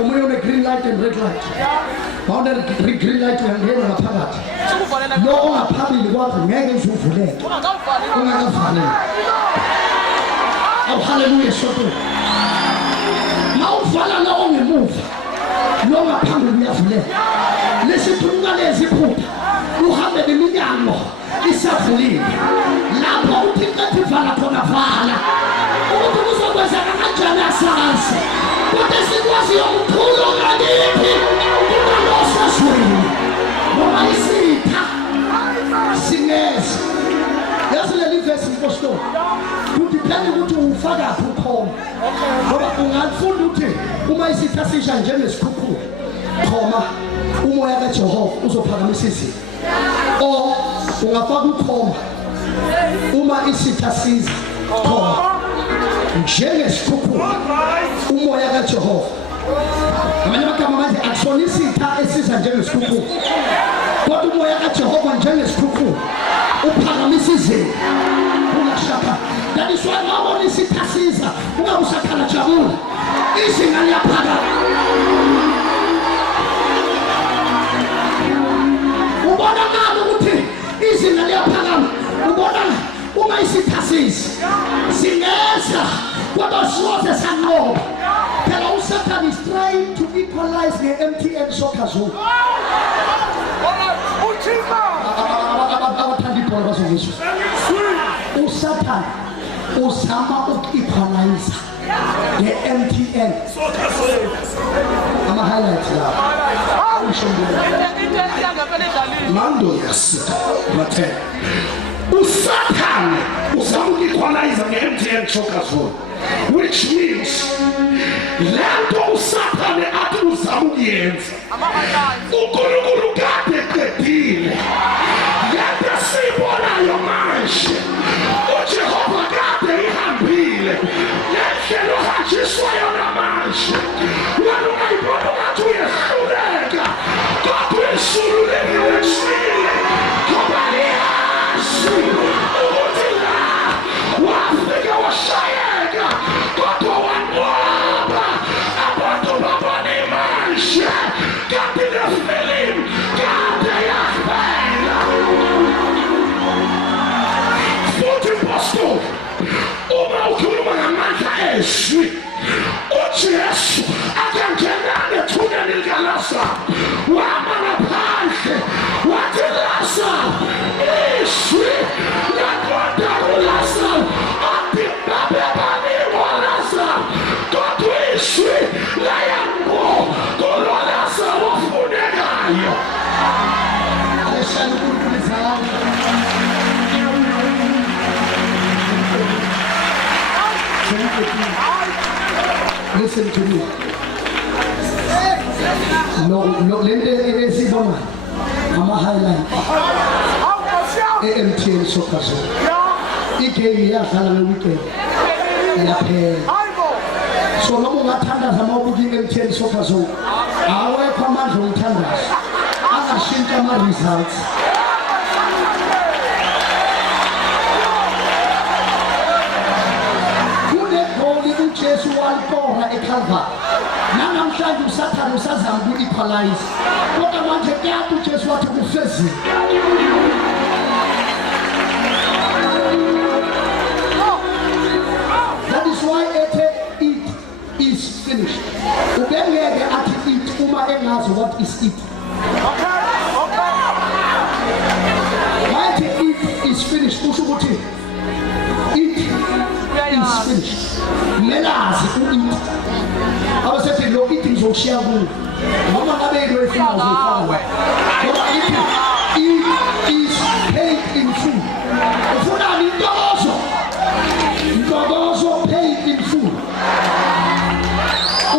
omunye une green light and red light bawune green light uyangena ngaphakathi lo ongaphambili kwakho ngeke uzuvuleke ungakavaleki. Oh hallelujah soto mawuvala la ongemuva lo ngaphambili uyavuleka lesithunqa leziphupha uhambe neminyango isavulile lapho uThixo ethi vala khona vala ukuthi kuzokwenzeka kanjani asazi kodwa sikwaziyo umkhulu ngakithi kunalosaswini ngoba isitha singeza yazi leli verse impostoli kudipende ukuthi ufakaphi ukhoma ngoba ungafunda ukuthi uma isitha sisha njengesikhukhula khoma umoya kaJehova uzophakamisa izinto o ungafaka ukhoma uma isitha siza khoma njengesikhukhula umoya kaJehova amanye amagama manje akusona isitha esiza njengesikhukhula kodwa umoya kaJehova njengesikhukhula uphakamisa izinto ungashaka. That is why wabona isitha siza ungabusakhala jabula izinga liyaphakama. Ubona ngalo ukuthi izinga liyaphakama ubona uma isitha siza singeza kodwa sizoze sanqoba phela uSatan is trying to equalize nge-MTN soccer zone. Abathanda ibhola bazokuzwa uSatan uzama uku-equalize nge-MTN ama-highlights la mando yasita bathe uSatan uzama uku-equalize nge-MTN soccer zone, which means lento uSatan athi uzama ukuyenza uNkulunkulu kade eqedile lento siyibonayo manje uJehova kade ihambile lendlela ohanjiswa yona manje wena ungayibona ngathi uyehluleka kodwa uyesululekile kusile ngoba liyazi ukuthi la wafika washayeka kodwa wanqoba abantu babone manje kade lefilim kade yaphela futhi pastor uma ukhuluma ngamandla eswi uJesu akangena nethuneni likalasa wama ngaphandle wathi lasa eswi yakwanda ulasa athi babebani walasa kodwa eswi layango kololasa wafunekayo aleshani kulizana. Listen to me. No, lende esibona ama highlight. MTN soccer zone. Igame yadlala le weekend. Yaphela. So noma ungathandaza mawubuka iMTN soccer zone. Awekho amandla okuthandaza. Angashintsha ama results. Jesu walipora eKalvari namhlanje uSathane usazama uku-equalize kodwa manje kuyaphi uJesu wathi kufezile. That is why it is finished. Ubengeke athi it uma engazi what is it. Wathi it is finished kusho ukuthi it is finished. Melazi u-it abasethi lo it ngizoshiya kuwo noma ngabe into efuna uzofaka ngoba it is paid in full. Ufuna intokozo paid in full.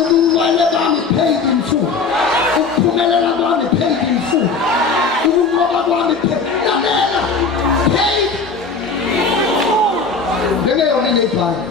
Ubuwele bami paid in full. Ukuphumelela kwami paid in full. Ukunqoba kwami paid. Lalela paid. Ngeke yona inebhali.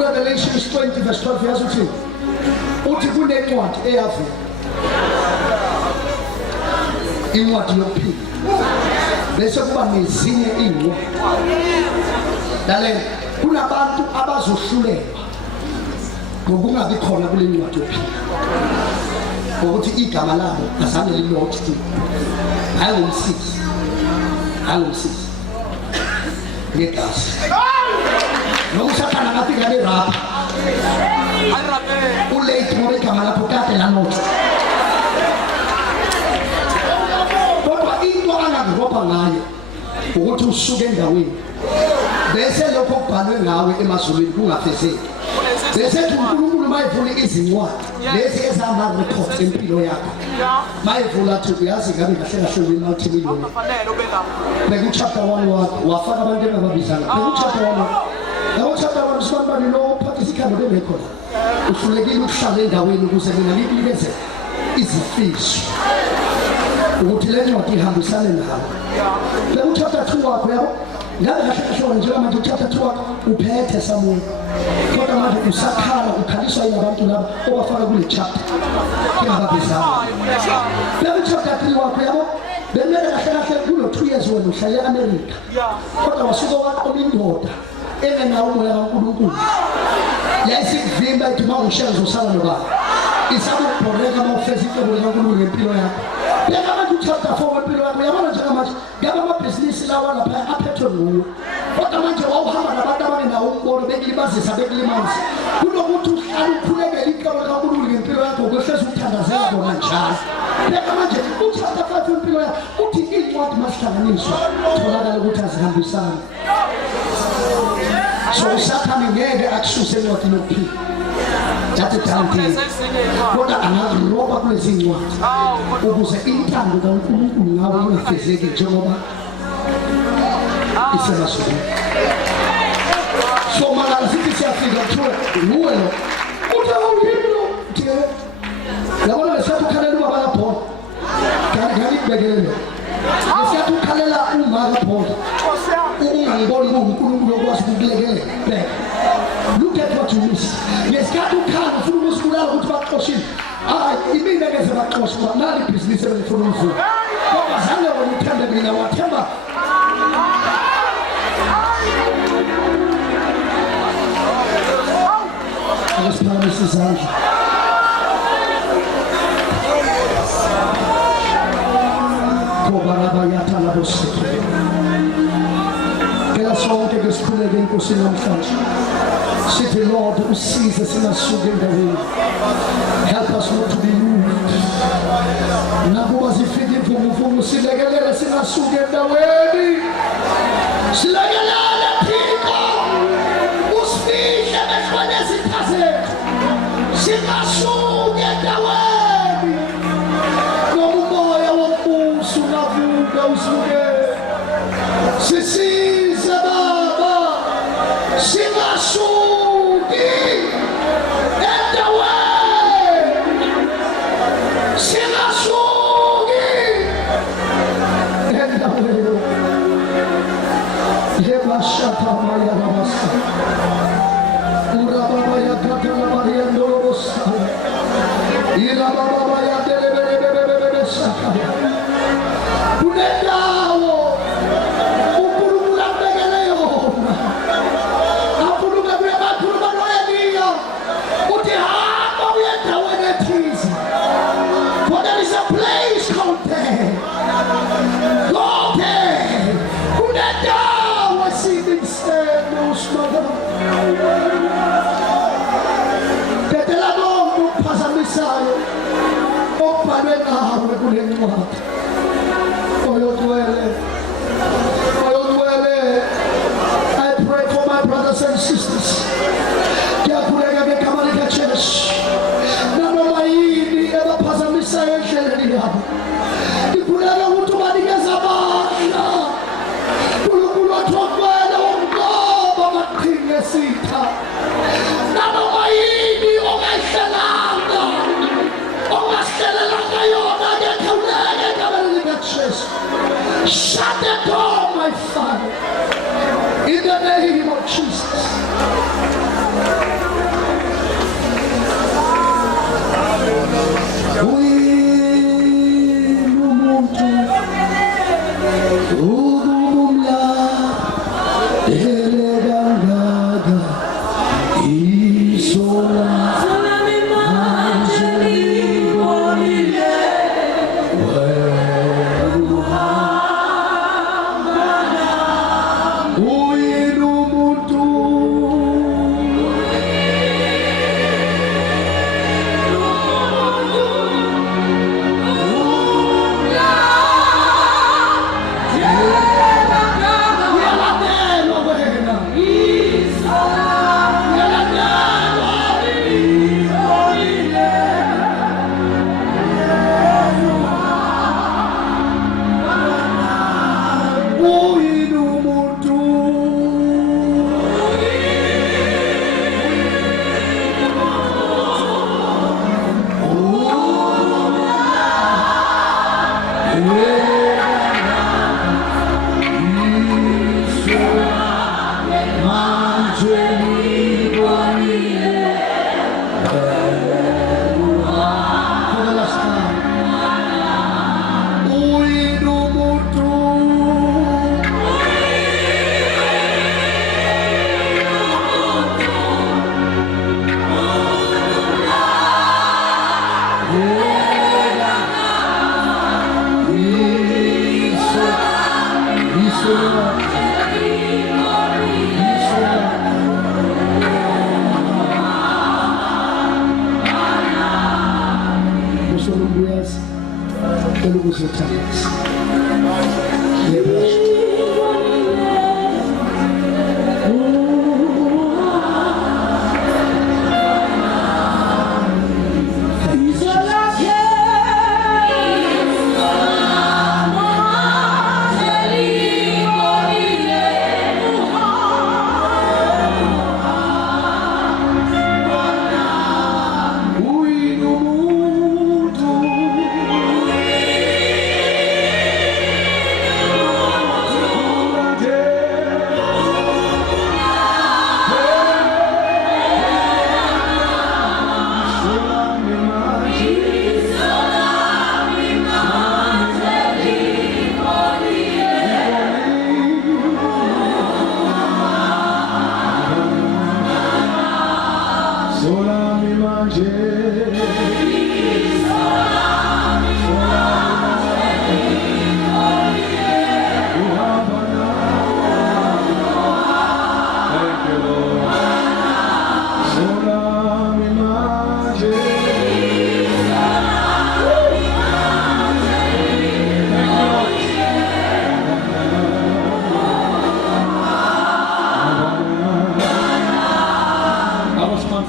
Revelation 20 verse 12 yazuthi uthi kunencwadi eyavela incwadi yokuphila bese kuba nezinye ingqondo dale kunabantu abazohlulelwa ngokungabi khona kule ncwadi yophila ngokuthi igama labo azange lilotshwe ayingumsisi ngegazi nokusathana ngafika lerapha ulate ngoba igama lapho kade lanotshwe kodwa into angangirobha ngayo ukuthi usuke endaweni bese lokho kubhalwe ngawe emazulwini kungafezeki bese uNkulunkulu mayevula izincwadi lezi ezihamba records empilo yakho mayevula athi uyazi ngabe kahle kahle we-multimillion bekuchapter 1 wakho wafaka abantu engababizanga bekuchapter 1 yabo chapter 1 sibantu lo phathisa ikhanda bekhona uhlulekile ukuhlala endaweni ukuze mina ngikunikeze izifiso ukuthi le ncwadi ihambisane nawe bekuchapter 2 wakho yabo ngabe kahle kahle njengamanje uchapter 2 wakho uphethe samuntu kodwa manje usakhala ukhaliswa yabantu laba obafaka kule chapter engababizanga bese chapter 3 wakho yabo bemele kahle kahle kulo 2 years wena uhlale eAmerica kodwa wasuka waqoma indoda engenawo umoya kaNkulunkulu yayisikuvimba ethi mawushenza usala nobaba isabukubhoreka mawufeza icebo likaNkulunkulu ngempilo yakho beka abantu chapter 4 wempilo yakho yabona njengamanje ngabe amabhizinisi lawa lapha aphethwe nguwe kodwa manje wawuhamba nabantu abangenawo umbono bekulibazisa bekulimaza kunokuthi uhlale ukhulekele icebo likaNkulunkulu ngempilo yakho kwehlezi ukuthandazela bona njalo beka manje uchapter 5 wempilo yakho uthi incwadi masihlanganiswa tholakala ukuthi azihambisane so usathane ngeke akususe encwadini yokuphila that's the time kodwa angaziroba kulezi ncwadi ukuze intando kaNkulunkulu ngawe ingafezeki njengoba isemazulwini so mangala sithi siyafika kuthiwe nguwe lo uthi awuyilo nje yabona lesathi ukhalela ubaba kaBhola kanti kubhekelele lesathi ukhalela uma kaBhola ungangiboni uNkulunkulu okwazi ukukulekelela bheka look at what you miss lesikhathi ukhala ufuna ukusibulala ukuthi baxoshile imina ngeze baxosha ngoba nali ibhizinisi elifuna ukuvula ngoba zange wena uthembe mina wathemba Asparagus izandla kobaraba yathala bosithu kela sonke ngesikhuleke inkosi namhlanje sithi Lord usize singasuka endaweni help us not to be moved nakuba zifika imvumvumu silekelele singasuka endaweni silekelele phiko usifihle besifane sithazethu singasuka endaweni nomoya wombuso unavuka usuke sisize baba singasuki endaweni singasuki endaweni yebashata maya babasa urababa yakatala maria ndorobosa irababa yadelebelebelebele sakaya kunendawo uNkulunkulu abekele yona akhuluma kuyabakhuluma noyeniya uthi hamba uye endaweni ethize for there is a place called there go there kunendawo esibilisele usimama dedela bonke ukuphazamisayo okubhalwe ngawe kule ncwadi oyodwele I pray for my brothers and sisters ngiyakhuleka ngegama likaJesu nanoma yini ebaphazamisayo endleleni yabo ngikhuleka ukuthi ubanikeze amandla uNkulunkulu othokwela womqobo amaqhinga esitha nanoma yini ongayihlelanga ongahlelelanga yona ngiyakhuleka egameni likaJesu shut the door my Father in the name of Jesus. Umuntu ngicela ukuzothandaza yebo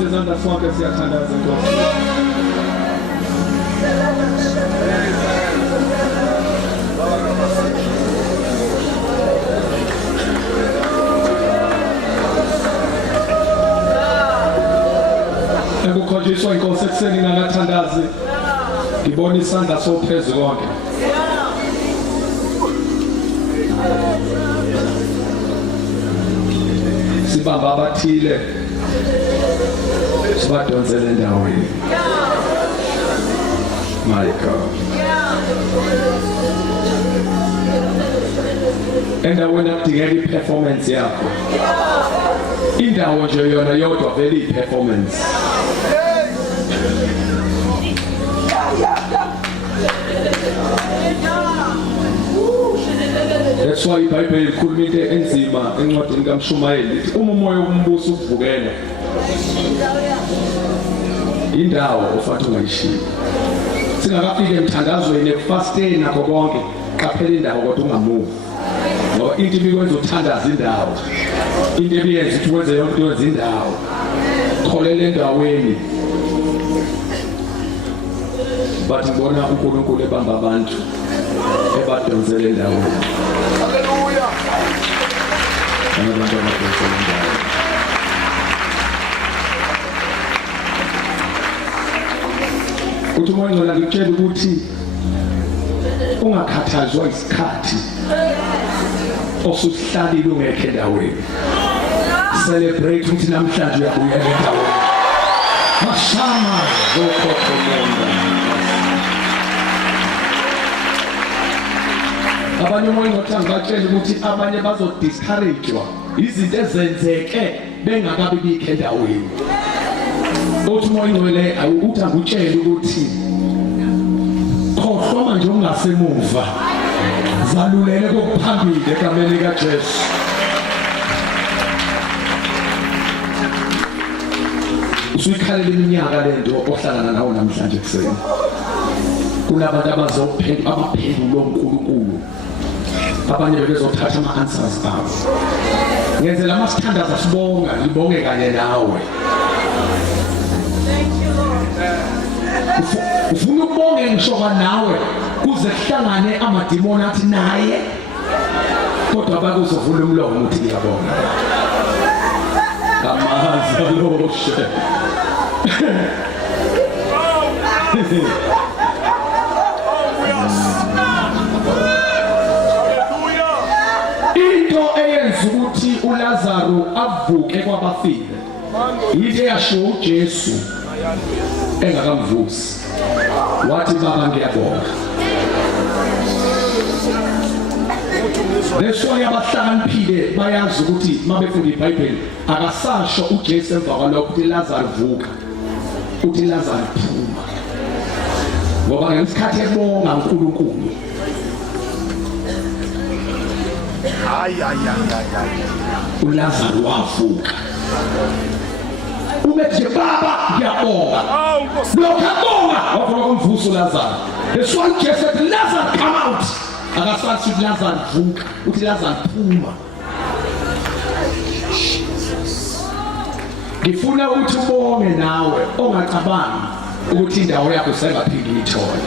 Sezanda sonke siyathandaza Nkosi. Ekukhonjiswa inkosi ekuseni ngakathandazi ngibona isandla sophezu konke. Sibamba abathile sibadonsele endaweni. My God. Endaweni akudingeka i-performance yakho. Indawo nje yona yodwa vele i-performance. That's why iBhayibheli likhuluma into enzima encwadini kaMshumayeli lithi uma umoya wombuso uvukela indawo ofathi ungayishiya. Singakafika emthandazweni ekufasteni nakho konke qaphela indawo kodwa ungamove. Ngoba into ibikwenza uthandaza indawo. Into ebiyenza ukuthi wenze yonke into indawo. Kholela endaweni. Bathi ngibona uNkulunkulu ebamba abantu ebadonsela endaweni. Haleluya. Abantu abadonsela endaweni. Uthi umoya ngcono ngikutshela ukuthi ungakhathazwa isikhathi osuhlalile ungekho endaweni. Celebrate ukuthi namhlanje uyabuya endaweni. Mashama zokhothomonda. Abanye umoya ngothangi batshela ukuthi abanye bazodiscouragewa izinto ezenzeke bengakabi bikho endaweni. Uthi umoya ngcwele awuthi angutshela ukuthi khohlwa manje ungasemuva. Zalulele kokuphambili egameni kaJesu. Usuyikhalela iminyaka lento ohlangana nawo namhlanje kuseni. Kunabantu abazophendula amaphendulo oNkulunkulu. Abanye bezothatha ama-answers abo. Ngenzela amasithandaza sibonga libonge kanye nawe. Ufuna ukubonga ngisho nawe kuze kuhlangane amadimoni athi naye kodwa bakuzovula umlomo uthi ngiyabonga. Amaza loshe. Into eyenza ukuthi uLazaro avuke kwabafile yithe yasho uJesu engakamvusi. Wathi baba ngiyabonga. Lesoya abahlakaniphile bayazi ukuthi mabefunda iBhayibheli akasasho uJesu emva kwalokho ukuthi Lazarus vuka. Uthi Lazarus phuma. Ngoba ngesikhathi ebonga uNkulunkulu. Hayi. uLazarus wavuka. umethi baba ngiyabonga lokhabonga wafuna kumvusa uLazaro. that's why Jesus said Lazarus come out Akasathi uthi Lazaro vuka, uthi Lazaro phuma. Ngifuna ukuthi ubonge nawe ongacabangi ukuthi indawo yakho sengaphindi uyithole.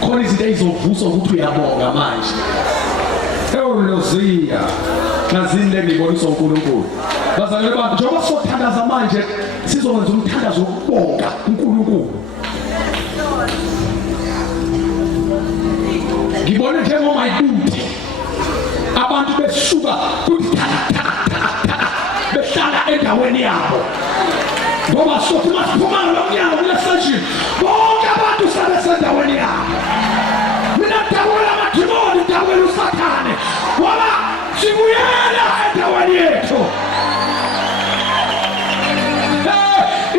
Khona izinto ezizovusa ukuthi uyabonga manje. Ewulozia nazinde ngibonisa uNkulunkulu. Bazalwane bami, njengoba sothandaza manje sizokwenza umthandazo wokubonga uNkulunkulu. Ngibona njengomayibuthe abantu besuka kuthi behlala endaweni yabo ngoba sothi masiphuma lomnyango kuleseshini bonke abantu sebesendaweni yabo. Mina ngidabula amadimoni, ngidabula usathane ngoba sibuyela endaweni yethu.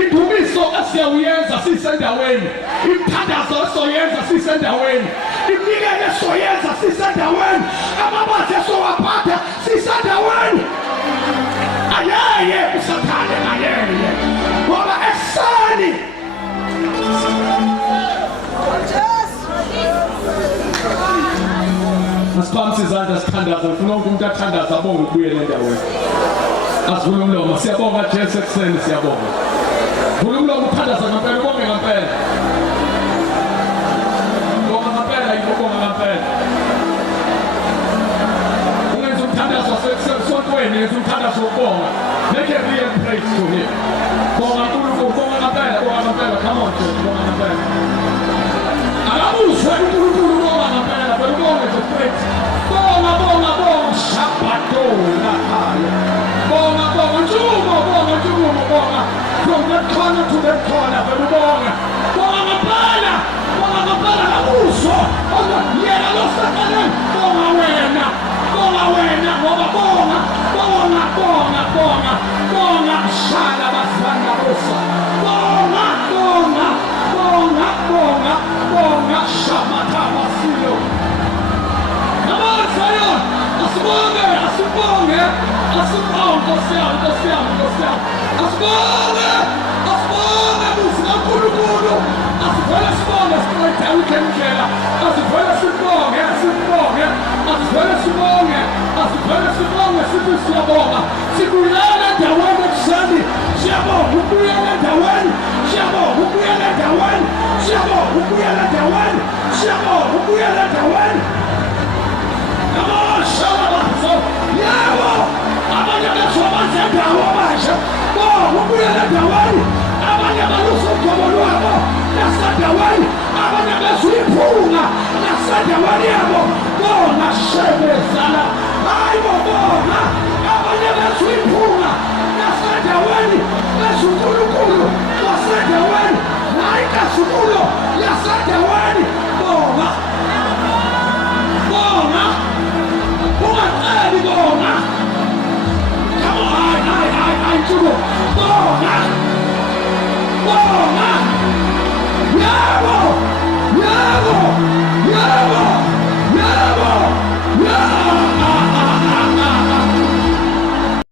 Indumiso esiyawuyenza sisendaweni, imthandazo esiyoyenza sisendaweni, imnikelo esiyoyenza sisendaweni, amabazi esiyowaphatha sisendaweni. Ayeye usathane ayeye ngoba esani masiphamisa izandla sithandaza. Ngifuna wonke umuntu athandaza abonge ukubuyela endaweni. Asivule umlomo, siyabonga Jesu ekuseni, siyabonga. Vula umlomo uthandaza ngempela, ubonge ngempela. Bonga ngempela, bonga ngempela. Ungenza umthandazo wasesontweni, ungenza umthandazo wokubonga. Make a real praise to him. Bonga uNkulunkulu, bonga ngempela, bonga ngempela. Come on, church, bonga ngempela. Akabuzwe uNkulunkulu bonga ngempela, but ubonge the praise. Bonga, bonga, bonga, Shabbatona haya. Bonga, bonga, njumo, bonga, njumo, bonga. From that corner to that corner, but ubonga. Bonga ngempela, bonga ngempela, akabuzwe. Yena losakale, bonga wena. Bonga wena, ngoba bonga, bonga, bonga, bonga, bonga, shala basanda bosa. Bonga, bonga, bonga, bonga, bonga, shamata basilo. Come on, Zion, asibonge, asibonge, asibonge, asibonge, asibonge, asibonge, busika uNkulunkulu, asivele sibonge, siqeda ukhendlela, asivele sibonge, asibonge, asivele sibonge, asivele sibonge, sithi siyabonga, sikuyela endaweni ekuseni, siyabonga ukubuyela endaweni, siyabonga ukubuyela endaweni, siyabonga ukubuyela endaweni, siyabonga ukubuyela endaweni. Come on, shalabazo, yebo, abanye bezobanza endawo manje, bonga ukubuyela endaweni, abanye balusa ugobo lwabo nasendaweni, abanye beziphunga nasendaweni yabo, bonga shebezala, hayibo bonga, abanye beziphunga nasendaweni, bezunkulunkulu nasendaweni, hayi kasukulo nasendaweni, bonga, bonga, ungaceli bonga. Come on, hayi njubo, bonga, bonga, yebo, yebo, yebo.